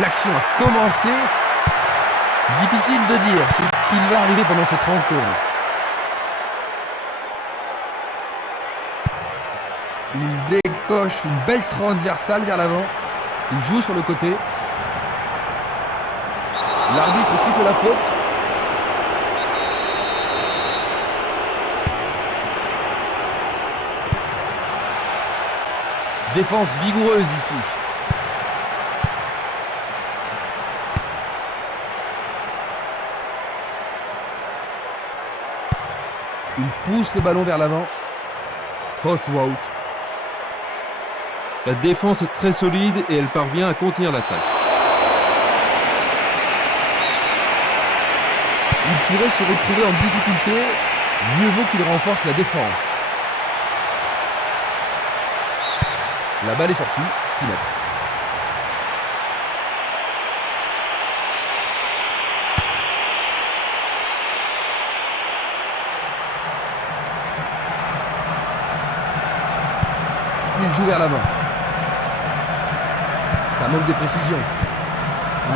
L'action a commencé. Difficile de dire ce qu'il va arriver pendant cette rencontre. Il décoche une belle transversale vers l'avant. Il joue sur le côté. L'arbitre siffle la faute. Défense vigoureuse ici. Il pousse le ballon vers l'avant. Postwout. La défense est très solide et elle parvient à contenir l'attaque. Il pourrait se retrouver en difficulté. Mieux vaut qu'il renforce la défense. La balle est sortie, 6 mètres. Il joue vers l'avant. Ça manque de précision.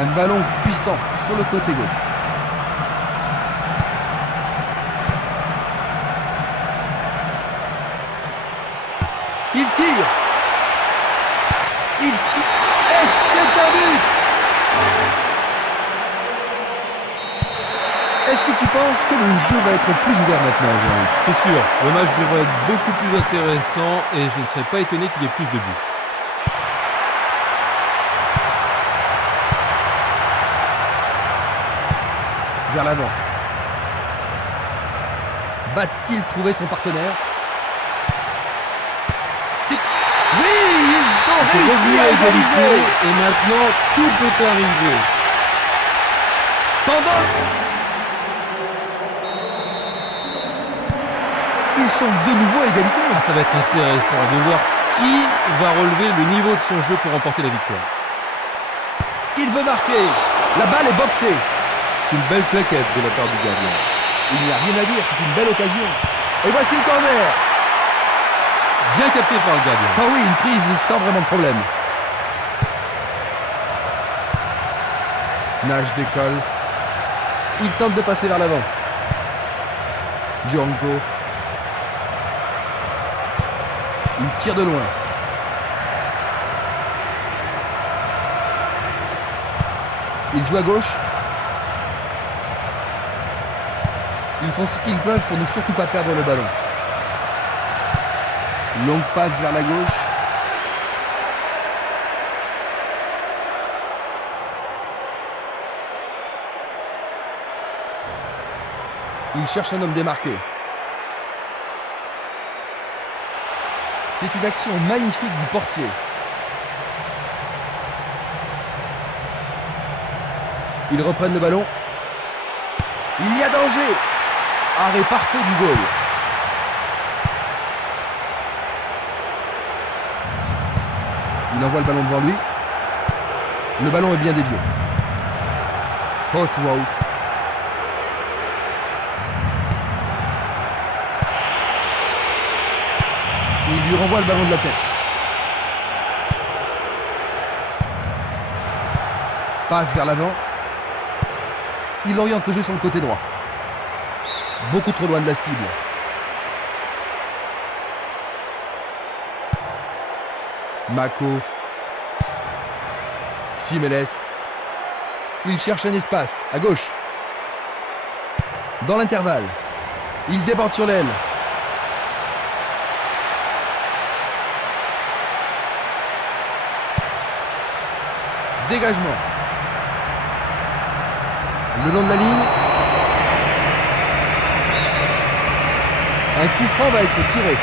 Un ballon puissant sur le côté gauche. Il tire. Il tire. C'est un but. Est-ce que tu penses que le jeu va être plus ouvert maintenant, Jean-Luc ? C'est sûr, le match devrait être beaucoup plus intéressant et je ne serais pas étonné qu'il y ait plus de buts. Vers l'avant. Va-t-il trouver son partenaire ? Oui, ils ont réussi à égaliser. Et maintenant, tout peut arriver. Ils sont de nouveau à égalité. Ça va être intéressant de voir qui va relever le niveau de son jeu pour remporter la victoire. Il veut marquer. La balle est boxée. C'est une belle plaquette de la part du gardien. Il n'y a rien à dire, c'est une belle occasion. Et voici le corner. Bien capté par le gardien. Ah oui, une prise sans vraiment de problème. Nage décolle. Il tente de passer vers l'avant. Djonko. Il tire de loin. Il joue à gauche. Ils font ce qu'ils peuvent pour ne surtout pas perdre le ballon. Longue passe vers la gauche. Il cherche un homme démarqué. C'est une action magnifique du portier. Ils reprennent le ballon. Il y a danger. Arrêt parfait du goal. Il envoie le ballon devant lui. Le ballon est bien dévié. Postwout. Il lui renvoie le ballon de la tête. Passe vers l'avant. Il oriente le jeu sur le côté droit. Beaucoup trop loin de la cible. Mako. Ximeles. Il cherche un espace, à gauche. Dans l'intervalle. Il déborde sur l'aile. Dégagement. Le long de la ligne. Un coup franc va être tiré.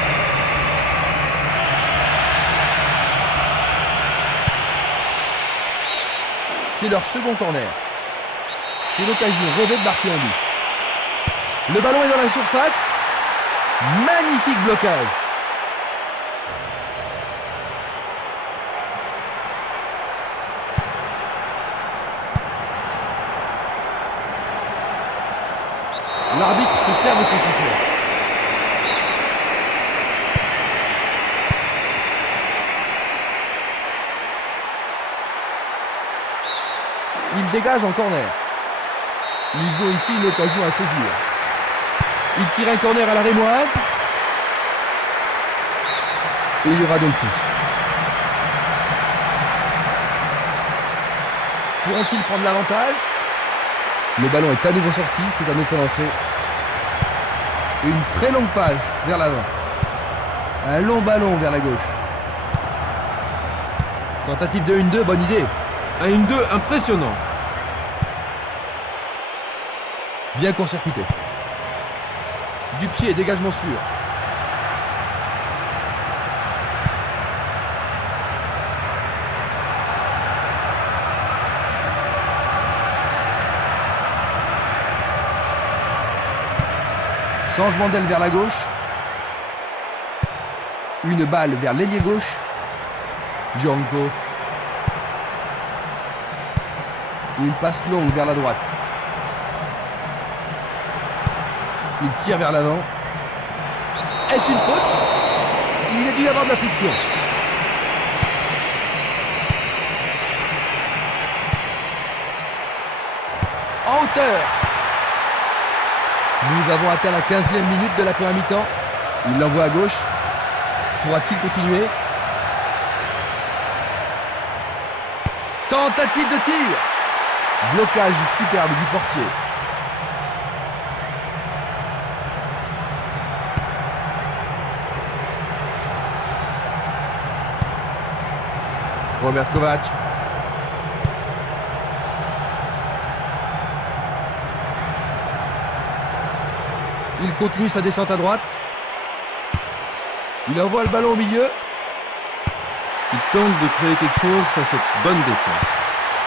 C'est leur second corner. C'est l'occasion rêvée de marquer un but. Le ballon est dans la surface. Magnifique blocage. L'arbitre se sert de son sifflet. Il dégage en corner. Ils ont ici une occasion à saisir. Il tire un corner à la rémoise. Et il y aura donc touche. Pourront-ils prendre l'avantage? Le ballon est à nouveau sorti, c'est un autre lancé. Une très longue passe vers l'avant. Un long ballon vers la gauche. Tentative de 1-2, bonne idée. Un 1-2 impressionnant. Bien court-circuité. Du pied, dégagement sûr. Changement d'aile vers la gauche. Une balle vers l'ailier gauche. Django. Une passe longue vers la droite. Il tire vers l'avant. Est-ce une faute? Il y a dû y avoir de la friction. En hauteur. Nous avons atteint la 15e minute de la première mi-temps. Il l'envoie à gauche. Pourra-t-il continuer? Tentative de tir. Blocage superbe du portier. Robert Kovac. Il continue sa descente à droite. Il envoie le ballon au milieu. Il tente de créer quelque chose face à cette bonne défense.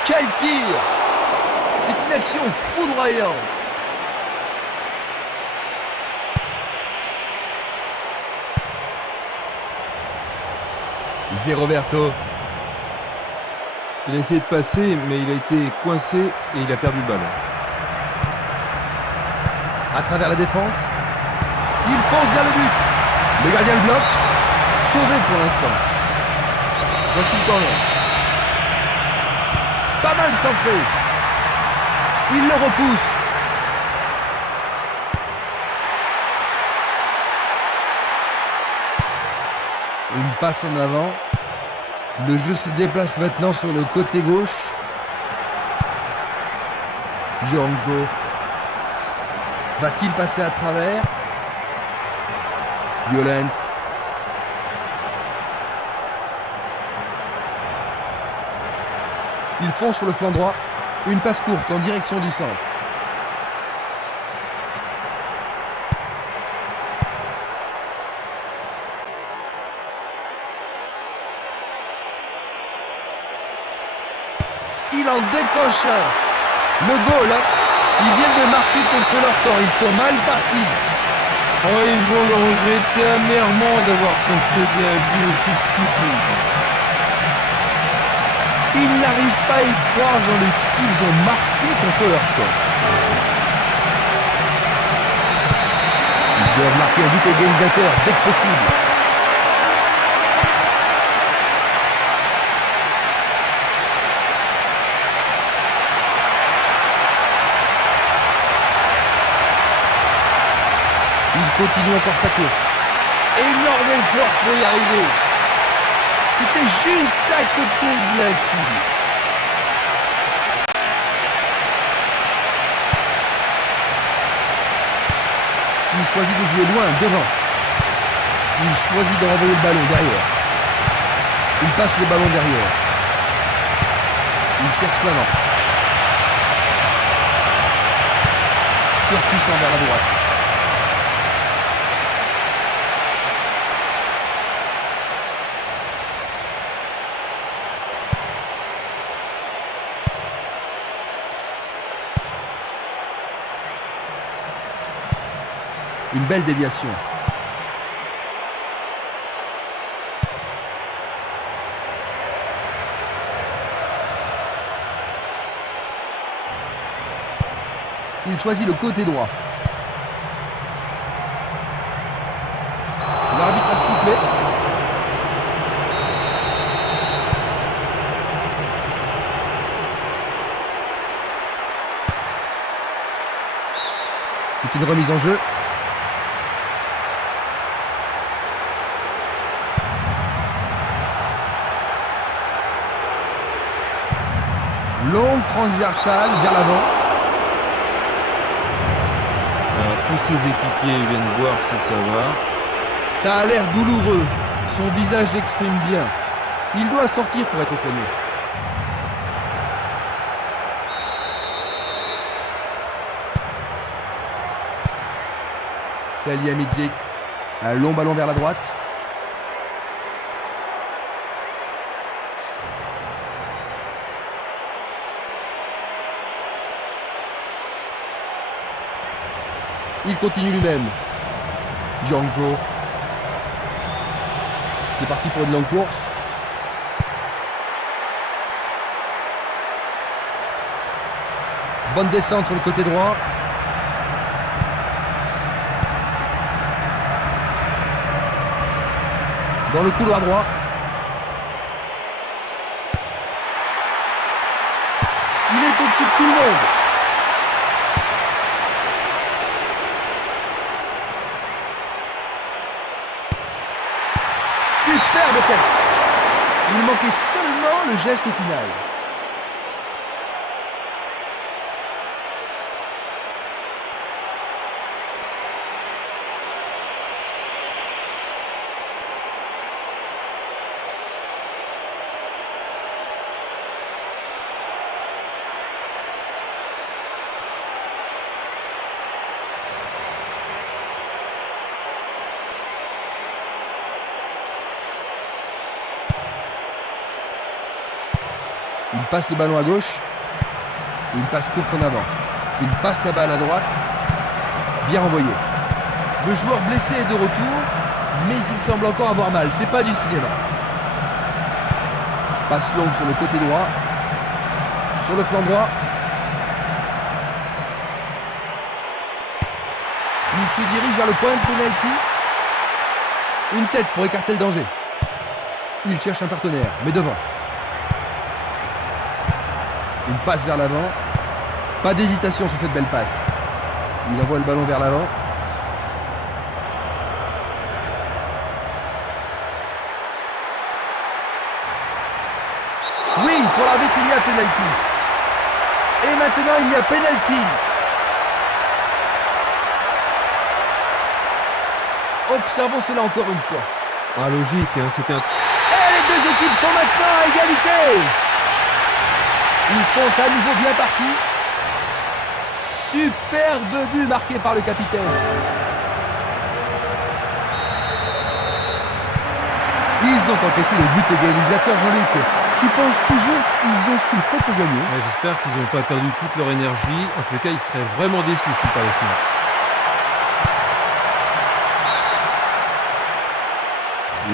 Quel tir! C'est une action foudroyante. Zé Roberto. Il a essayé de passer, mais il a été coincé et il a perdu le ballon. À travers la défense. Il fonce vers le but. Le gardien le bloque. Sauvé pour l'instant. Voici le corner. Pas mal centré. Il le repousse. Une passe en avant. Le jeu se déplace maintenant sur le côté gauche. Django. Va-t-il passer à travers? Violence. Ils font sur le flanc droit. Une passe courte en direction du centre. Il en décoche un. Le goal, hein. Ils viennent de marquer contre leur camp. Ils sont mal partis. Oh, ils vont le regretter amèrement d'avoir concédé un but aussi stupide. Ils n'arrivent pas à y croire dans le qu'ils ont marqué contre leur camp. Ils doivent marquer un but égalisateur dès que possible. Il continue encore sa course. Énorme effort pour y arriver. C'était juste à côté de la cible. Il choisit de jouer loin, devant. Il choisit de renvoyer le ballon derrière. Il passe le ballon derrière. Il cherche l'avant. Cœur puissant vers la droite. Une belle déviation. Il choisit le côté droit. L'arbitre a sifflé. C'est une remise en jeu. Longue transversale vers l'avant. Alors, tous ses équipiers viennent voir si ça va. Ça a l'air douloureux. Son visage l'exprime bien. Il doit sortir pour être soigné. Salihamidzic. Un long ballon vers la droite. Il continue lui-même. Django. C'est parti pour une longue course. Bonne descente sur le côté droit. Dans le couloir droit. Il est au-dessus de tout le monde. Superbe tête. Il manquait seulement le geste final. Il passe le ballon à gauche. Une passe courte en avant. Il passe la balle à droite. Bien renvoyé. Le joueur blessé est de retour, mais il semble encore avoir mal. C'est pas du cinéma. Passe longue sur le côté droit. Sur le flanc droit. Il se dirige vers le point de penalty. Une tête pour écarter le danger. Il cherche un partenaire, mais devant. Une passe vers l'avant. Pas d'hésitation sur cette belle passe. Il envoie le ballon vers l'avant. Oui, pour l'arbitre, il y a pénalty. Et maintenant, il y a pénalty. Observons cela encore une fois. Ah, logique, hein, c'était un... Et les deux équipes sont maintenant à égalité. Ils sont à nouveau bien partis. Superbe but marqué par le capitaine. Ils ont encaissé le but égalisateur, Jean-Luc. Tu penses toujours qu'ils ont ce qu'il faut pour gagner? Ouais, j'espère qu'ils n'ont pas perdu toute leur énergie. En tout cas, ils seraient vraiment déçus s'ils parlaient ce match.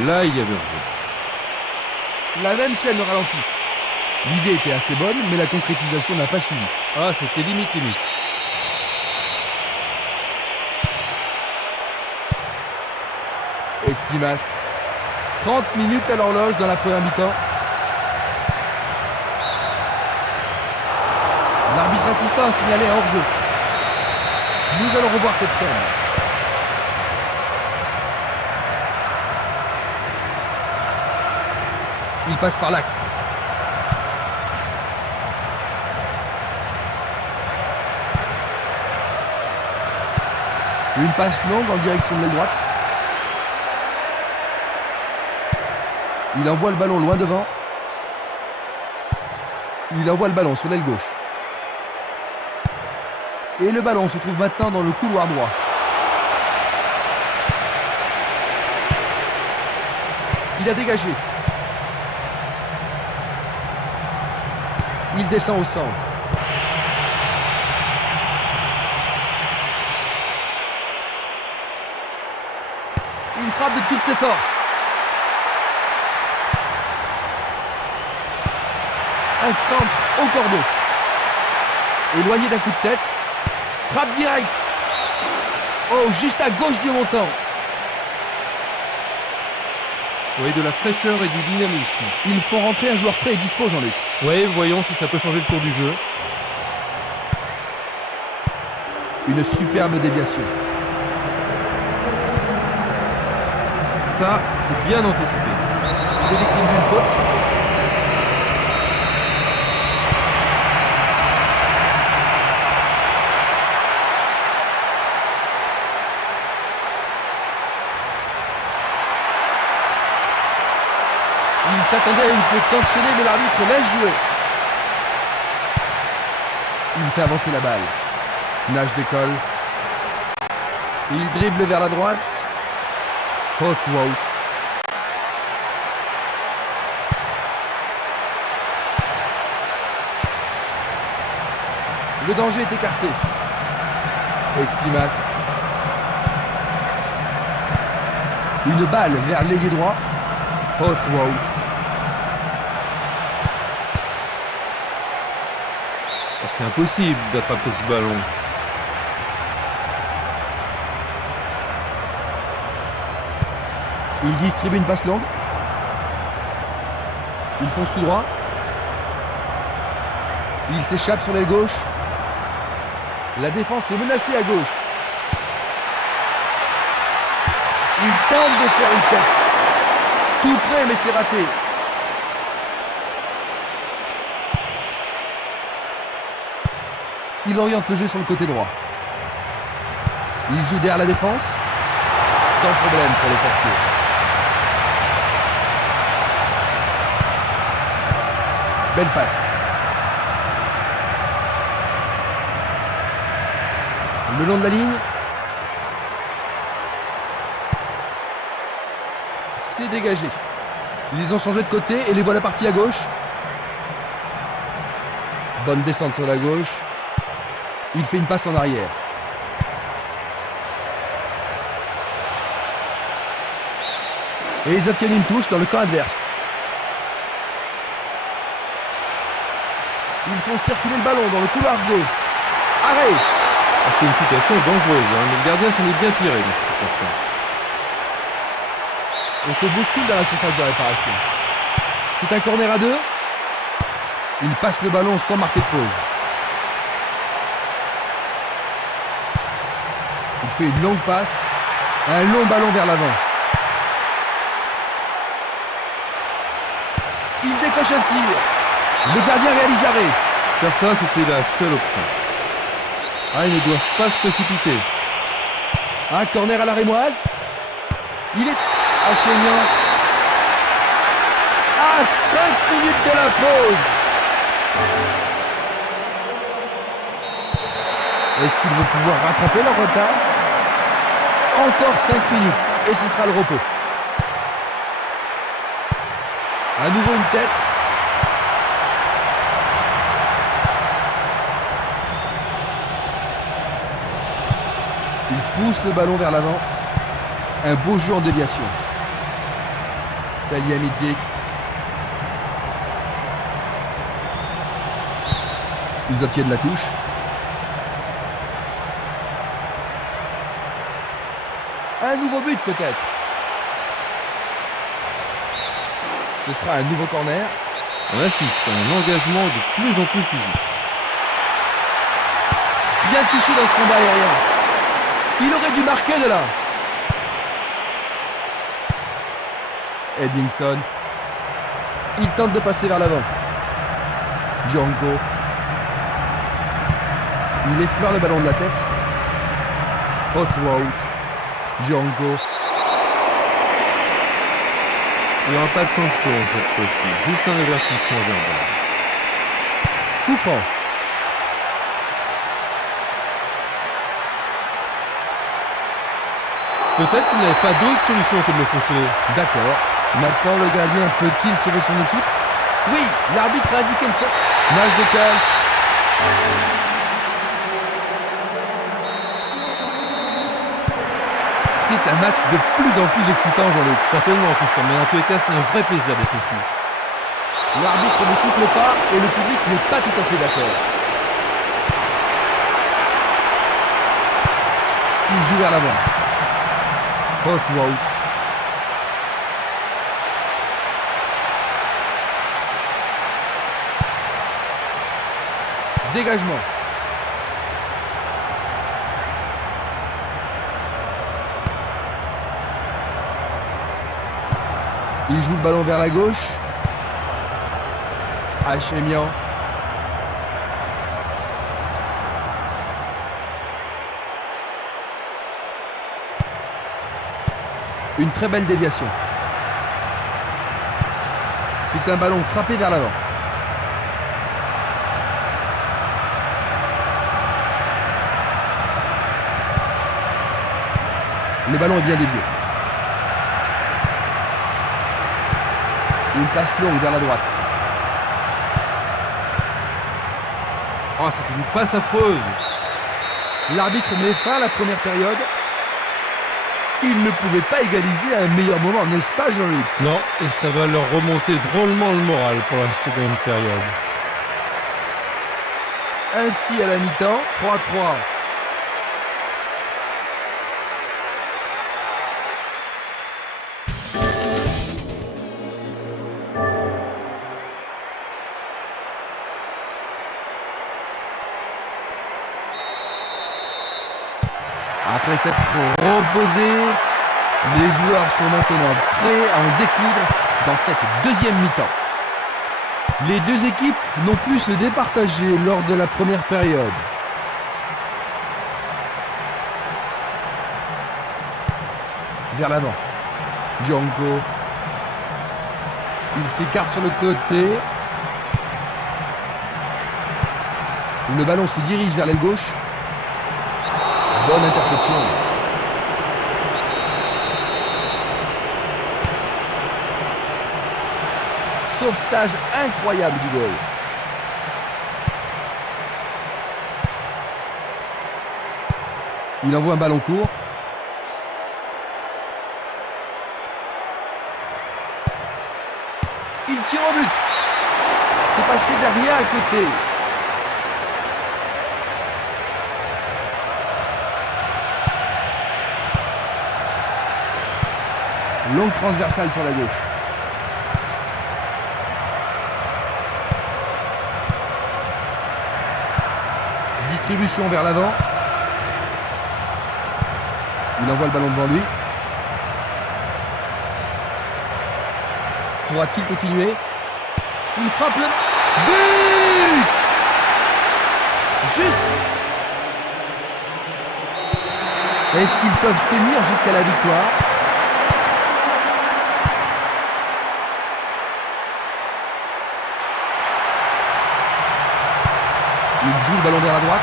Là, il y avait un jeu. La même scène au ralenti. L'idée était assez bonne, mais la concrétisation n'a pas suivi. Ah, c'était limite. Esprimas. 30 minutes à l'horloge dans la première mi-temps. L'arbitre assistant a signalé un hors-jeu. Nous allons revoir cette scène. Il passe par l'axe. Une passe longue en direction de l'aile droite. Il envoie le ballon loin devant. Il envoie le ballon sur l'aile gauche. Et le ballon se trouve maintenant dans le couloir droit. Il a dégagé. Il descend au centre. Il frappe de toutes ses forces. Un centre au cordeau. Éloigné d'un coup de tête. Frappe direct. Oh, juste à gauche du montant. Oui, de la fraîcheur et du dynamisme. Ils font rentrer un joueur frais et dispo, Jean-Luc. Oui, voyons si ça peut changer le cours du jeu. Une superbe déviation. Ça, c'est bien anticipé. Il est victime d'une faute. Il s'attendait à une faute sanctionnée, mais l'arbitre laisse jouer. Il fait avancer la balle. Nage décolle. Il dribble vers la droite. Postwout. Le danger est écarté. Esprimas. Une balle vers l'ailier droit. Postwout. C'était impossible d'attraper ce ballon. Il distribue une passe longue. Il fonce tout droit. Il s'échappe sur l'aile gauche. La défense est menacée à gauche. Il tente de faire une tête. Tout près, mais c'est raté. Il oriente le jeu sur le côté droit. Il joue derrière la défense. Sans problème pour le portier. Belle passe. Le long de la ligne. C'est dégagé. Ils ont changé de côté et les voilà partis à gauche. Bonne descente sur la gauche. Il fait une passe en arrière. Et ils obtiennent une touche dans le camp adverse. Ils font circuler le ballon dans le couloir gauche. Arrêt! C'était une situation dangereuse, hein, mais le gardien s'en est bien tiré dans cette circonstance. On se bouscule dans la surface de réparation. C'est un corner à 2. Il passe le ballon sans marquer de pause. Il fait une longue passe. Un long ballon vers l'avant. Il décoche un tir. Le gardien réalise l'arrêt. Faire ça, c'était la seule option. Ah, ils ne doivent pas se précipiter. Un corner à la rémoise. Il est Achenian. À 5 minutes de la pause. Est-ce qu'ils vont pouvoir rattraper leur retard? Encore 5 minutes et ce sera le repos. À nouveau une tête. Il pousse le ballon vers l'avant. Un beau jeu en déviation. Salihamidzic. Ils obtiennent la touche. Un nouveau but peut-être. Ce sera un nouveau corner. On assiste à un engagement de plus en plus physique. Bien touché dans ce combat aérien. Il aurait dû marquer de là. Edmingson. Il tente de passer vers l'avant. Django. Il effleure le ballon de la tête. Oswald. Django. Il n'y aura pas de sanction cette fois-ci, juste un avertissement verbal. Coup franc. Peut-être qu'il n'avait pas d'autre solution que de le faucher. D'accord. Maintenant, le gardien peut-il sauver son équipe? Oui, l'arbitre a indiqué le temps. Nage décale. C'est un match de plus en plus excitant, Jean-Luc. Certainement, Christian, mais en tous les cas, c'est un vrai plaisir d'être ici. L'arbitre ne souffle pas et le public n'est pas tout à fait d'accord. Il joue vers l'avant. Postwout. Dégagement. Il joue le ballon vers la gauche. Hachemian. Une très belle déviation. C'est un ballon frappé vers l'avant. Le ballon est bien dévié. Une passe longue vers la droite. Oh, c'est une passe affreuse. L'arbitre met fin à la première période. Il ne pouvait pas égaliser à un meilleur moment, n'est-ce pas, Jean-Luc? Non, et ça va leur remonter drôlement le moral pour la seconde période. Ainsi, à la mi-temps, 3-3. Après s'être reposés, les joueurs sont maintenant prêts à en découdre dans cette deuxième mi-temps. Les deux équipes n'ont pu se départager lors de la première période. Vers l'avant. Django. Il s'écarte sur le côté. Le ballon se dirige vers l'aile gauche. Bonne interception. Sauvetage incroyable du goal. Il envoie un ballon court. Il tire au but. C'est passé derrière à côté. Longue transversale sur la gauche. Distribution vers l'avant. Il envoie le ballon devant lui. Pourra-t-il continuer? Il frappe le but! Juste. Est-ce qu'ils peuvent tenir jusqu'à la victoire? Il joue le ballon vers la droite.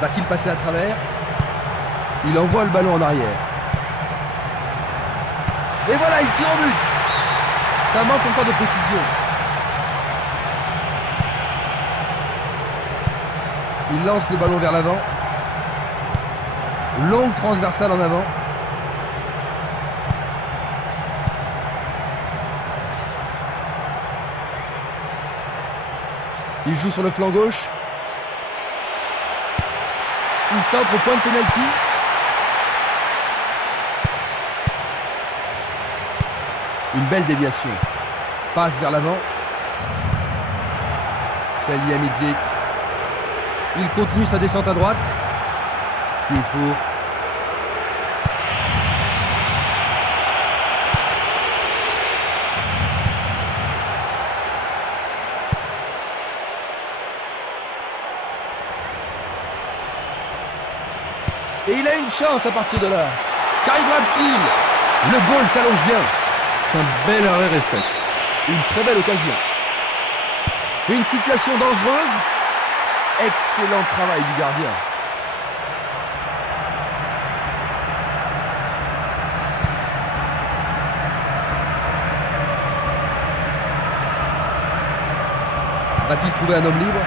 Va-t-il passer à travers? Il envoie le ballon en arrière. Et voilà, il tire au but. Ça manque encore de précision. Il lance le ballon vers l'avant. Longue transversale en avant. Il joue sur le flanc gauche. Il centre au point de pénalty. Une belle déviation. Passe vers l'avant. Salihamidzic. Il continue sa descente à droite. Koufour. Et il a une chance à partir de là. Qu'arrivera-t-il? Le goal s'allonge bien. C'est un bel arrêt réflexe. Une très belle occasion. Une situation dangereuse. Excellent travail du gardien. Va-t-il trouver un homme libre?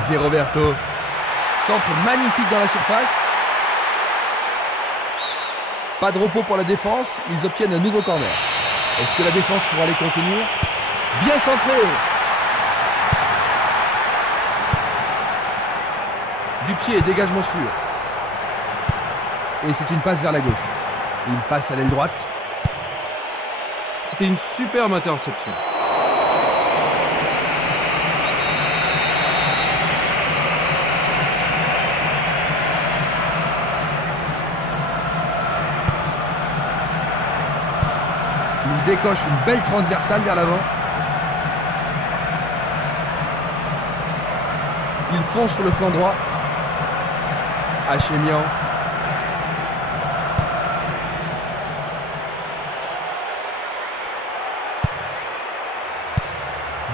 Zé Roberto. Centre magnifique dans la surface. Pas de repos pour la défense. Ils obtiennent un nouveau corner. Est-ce que la défense pourra les contenir? Bien centré. Du pied, dégagement sûr. Et c'est une passe vers la gauche. Il passe à l'aile droite. C'était une superbe interception. Il décoche une belle transversale vers l'avant. Il fonce sur le flanc droit. Hachemian.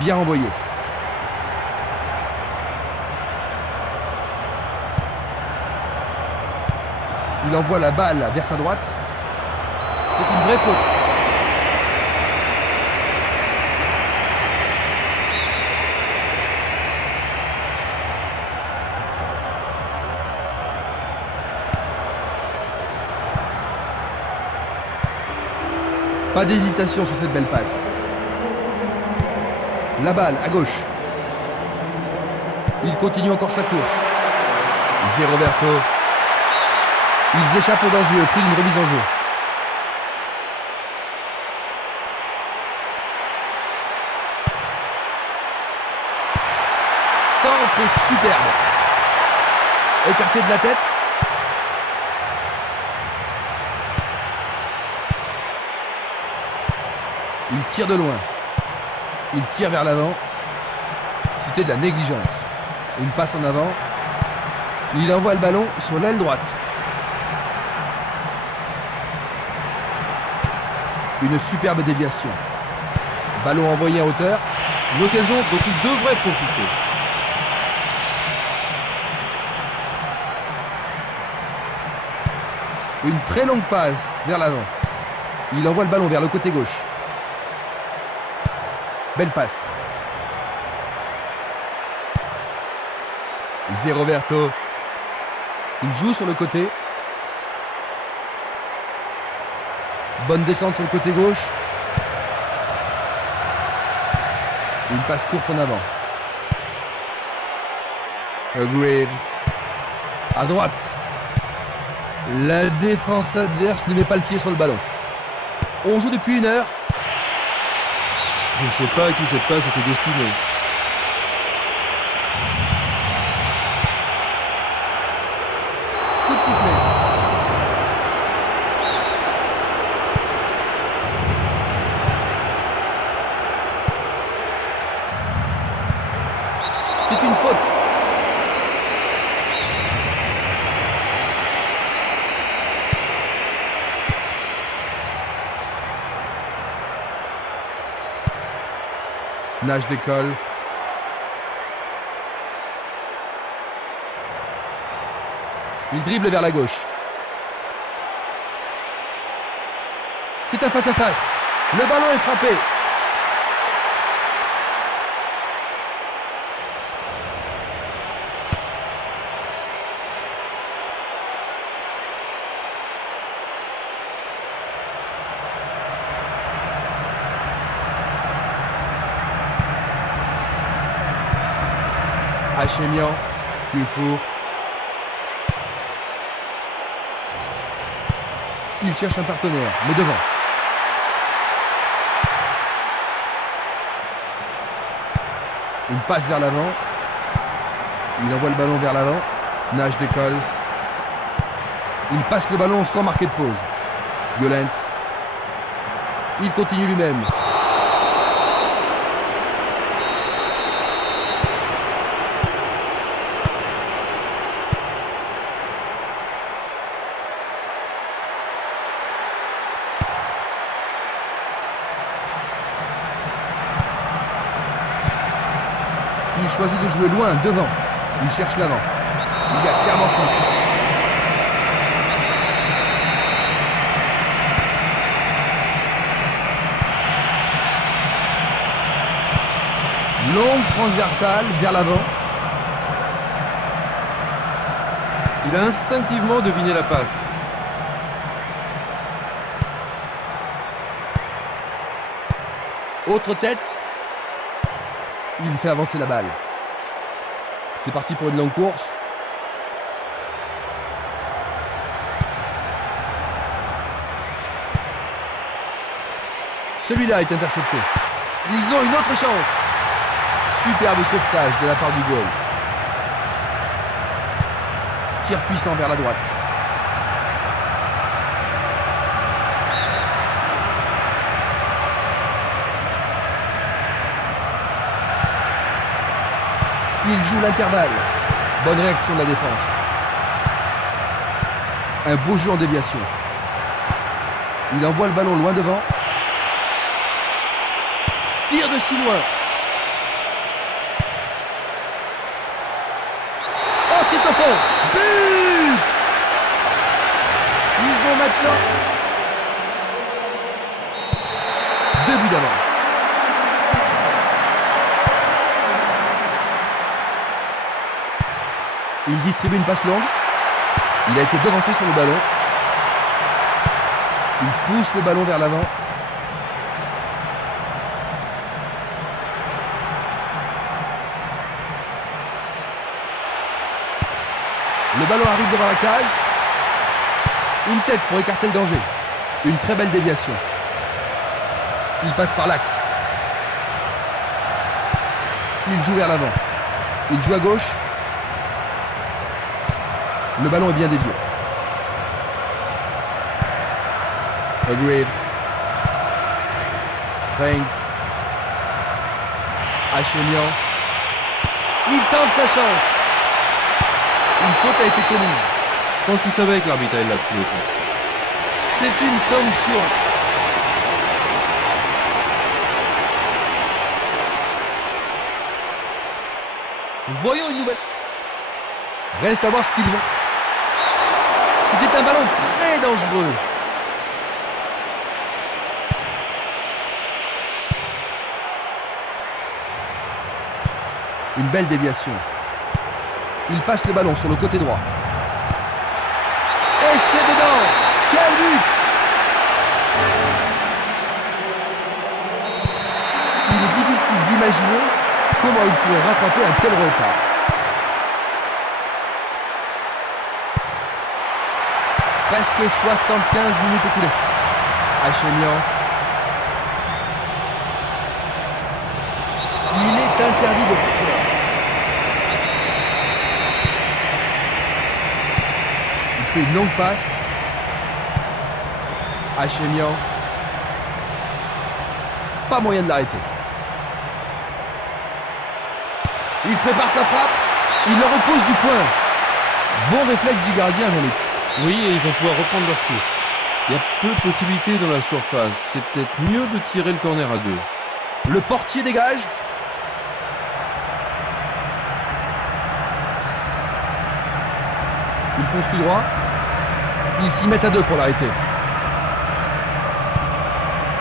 Bien envoyé. Il envoie la balle vers sa droite. C'est une vraie faute. Pas d'hésitation sur cette belle passe. La balle à gauche. Il continue encore sa course. Zé Roberto. Ils échappent au danger au prix d'une remise en jeu. Centre superbe. Écarté de la tête. Il tire de loin. Il tire vers l'avant. C'était de la négligence. Une passe en avant. Il envoie le ballon sur l'aile droite. Une superbe déviation. Ballon envoyé en hauteur. Une occasion dont il devrait profiter. Une très longue passe vers l'avant. Il envoie le ballon vers le côté gauche. Belle passe. Zé Roberto. Il joue sur le côté. Bonne descente sur le côté gauche. Une passe courte en avant. Graves. À droite. La défense adverse ne met pas le pied sur le ballon. On joue depuis 1 heure. Je ne sais pas à qui cette passe était destinée. Coup de sifflet. C'est une faute. Nage d'école. Il dribble vers la gauche. C'est un face-à-face. Le ballon est frappé. Hachemian, Dufour. Il cherche un partenaire, mais devant. Une passe vers l'avant. Il envoie le ballon vers l'avant. Nage d'école. Il passe le ballon sans marquer de pause. Violent. Il continue lui-même. Il choisit de jouer loin, devant. Il cherche l'avant. Il a clairement faute. Longue transversale vers l'avant. Il a instinctivement deviné la passe. Autre tête. Il fait avancer la balle. C'est parti pour une longue course. Celui-là est intercepté. Ils ont une autre chance. Superbe sauvetage de la part du goal. Tir puissant vers la droite. Il joue l'intervalle. Bonne réaction de la défense. Un beau jeu en déviation. Il envoie le ballon loin devant. Tire de si loin. Oh, c'est au fond. But! Ils ont maintenant 2 buts d'avance. Il distribue une passe longue. Il a été devancé sur le ballon. Il pousse le ballon vers l'avant. Le ballon arrive devant la cage. Une tête pour écarter le danger. Une très belle déviation. Il passe par l'axe. Il joue vers l'avant. Il joue à gauche. Le ballon est bien dévié. Greaves. Reigns. Achemian. Il tente sa chance. Une faute a été commise. Je pense qu'il savait que l'arbitre allait l'appeler. C'est une sanction. Voyons une nouvelle. Reste à voir ce qu'ils vont. C'était un ballon très dangereux. Une belle déviation. Il passe le ballon sur le côté droit. Et c'est dedans. Quel but! Il est difficile d'imaginer comment il pourrait rattraper un tel retard. Presque 75 minutes écoulées. Achemian. Il est interdit de passer. Il fait une longue passe. Achemian. Pas moyen de l'arrêter. Il prépare sa frappe. Il le repousse du point. Bon réflexe du gardien, Jean-Luc. Oui, et ils vont pouvoir reprendre leur souffle. Il y a peu de possibilités dans la surface. C'est peut-être mieux de tirer le corner à 2. Le portier dégage. Ils foncent tout droit. Ils s'y mettent à 2 pour l'arrêter.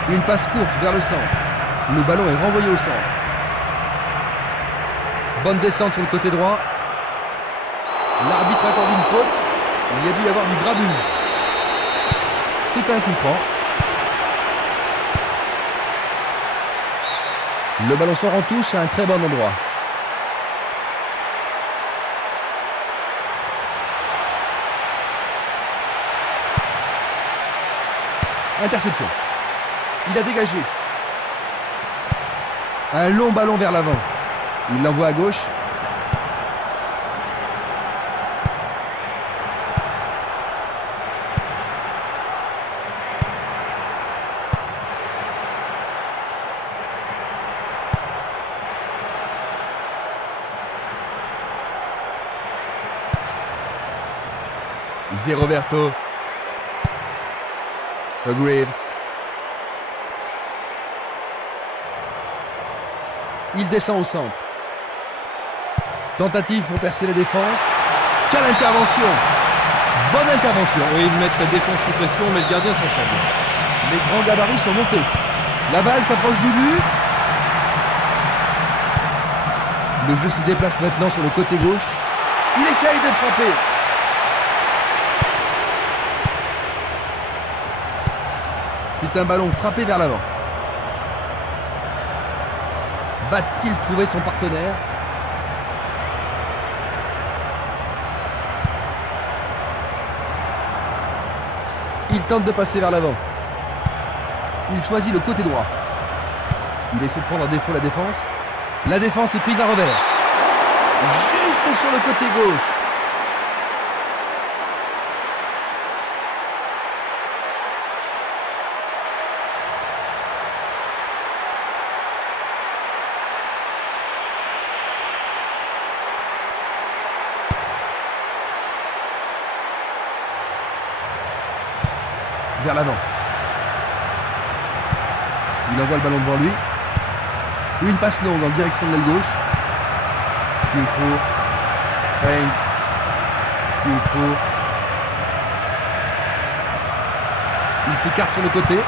Une passe courte vers le centre. Le ballon est renvoyé au centre. Bonne descente sur le côté droit. L'arbitre accorde une faute. Il y a dû y avoir du grabuge. C'est un coup franc. Le ballon sort en touche à un très bon endroit. Interception. Il a dégagé. Un long ballon vers l'avant. Il l'envoie à gauche. Zé Roberto. Greaves. Il descend au centre. Tentative pour percer la défense. Quelle intervention! Bonne intervention. Oui, ils mettent la défense sous pression, mais le gardien s'en sort bien. Les grands gabarits sont montés. La balle s'approche du but. Le jeu se déplace maintenant sur le côté gauche. Il essaye de frapper. C'est un ballon frappé vers l'avant. Va-t-il trouver son partenaire? Il tente de passer vers l'avant. Il choisit le côté droit. Il essaie de prendre à défaut la défense. La défense est prise à revers. Juste sur le côté gauche. vers l'avant. Il envoie le ballon devant lui. Une passe longue en direction de l'aile gauche. Dioufou. Reigns. Dioufou. Il s'écarte sur le côté.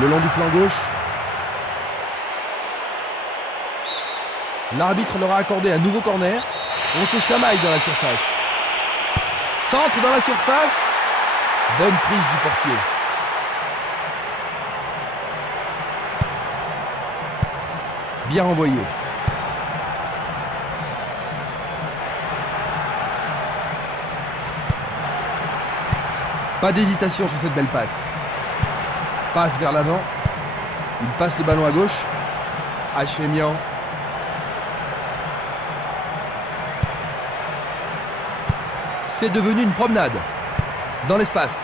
Le long du flanc gauche. L'arbitre leur a accordé un nouveau corner. On se chamaille dans la surface. Centre dans la surface. Bonne prise du portier. Bien renvoyé. Pas d'hésitation sur cette belle passe. Passe vers l'avant. Il passe le ballon à gauche. Achemian. C'est devenu une promenade. Dans l'espace.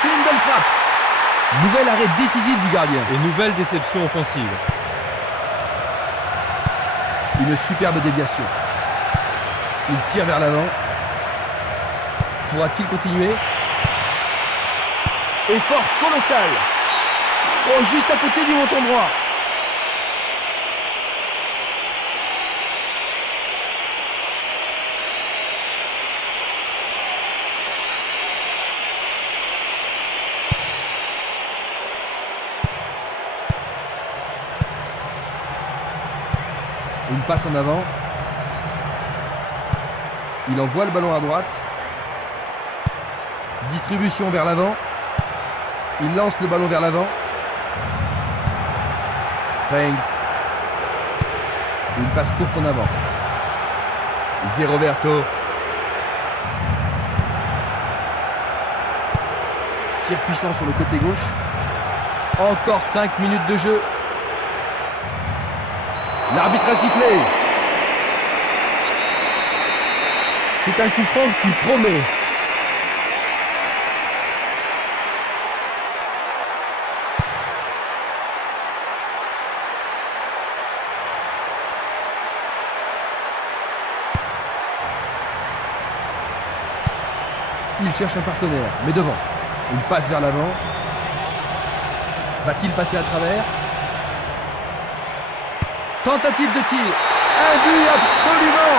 C'est une belle frappe. Nouvel arrêt décisif du gardien. Et nouvelle déception offensive. Une superbe déviation. Il tire vers l'avant. Pourra-t-il continuer? Effort colossal. Oh, juste à côté du menton droit. Une passe en avant. Il envoie le ballon à droite. Distribution vers l'avant. Il lance le ballon vers l'avant. Reigns. Une passe courte en avant. Zé Roberto. Tir puissant sur le côté gauche. Encore 5 minutes de jeu. L'arbitre a sifflé. C'est un coup franc qui promet. Il cherche un partenaire, mais devant. Une passe vers l'avant. Va-t-il passer à travers? Tentative de tir. Un but absolument.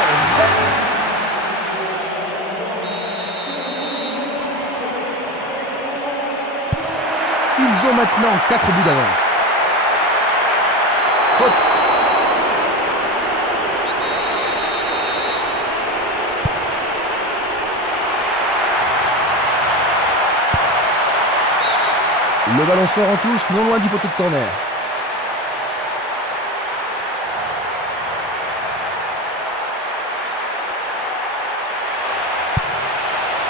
Ils ont maintenant 4 buts d'avance. Faute. Le ballon sort en touche, non loin du poteau de corner.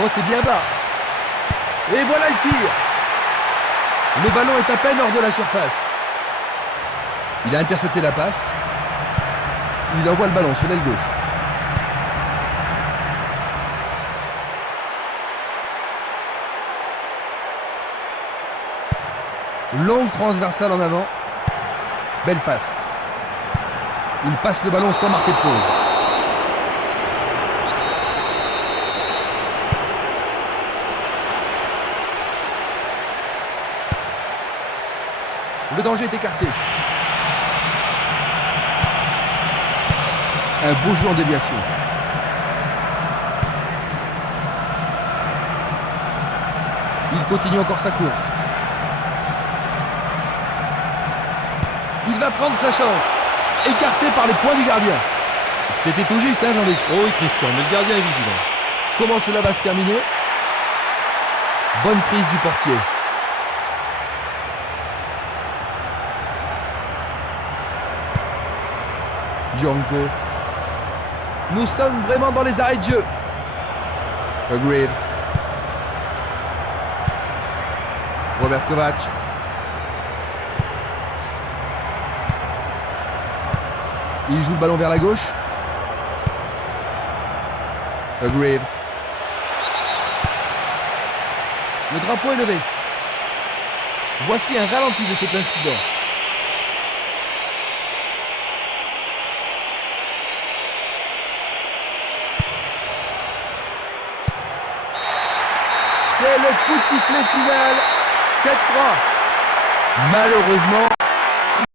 Oh, c'est bien bas. Et voilà le tir. Le ballon est à peine hors de la surface. Il a intercepté la passe. Il envoie le ballon sur l'aile gauche. Longue transversale en avant. Belle passe. Il passe le ballon sans marquer de pause. Le danger est écarté. Un beau jeu en déviation. Il continue encore sa course. Il va prendre sa chance. Écarté par les poings du gardien. C'était tout juste, hein, Jean-Luc? Oh oui, Christian, mais le gardien est vigilant. Comment cela va se terminer? Bonne prise du portier. Djonko. Nous sommes vraiment dans les arrêts de jeu. Greaves. Robert Kovac. Il joue le ballon vers la gauche. Greaves. Le drapeau est levé. Voici un ralenti de cet incident. C'est le coup de sifflet final. 7-3. Malheureusement,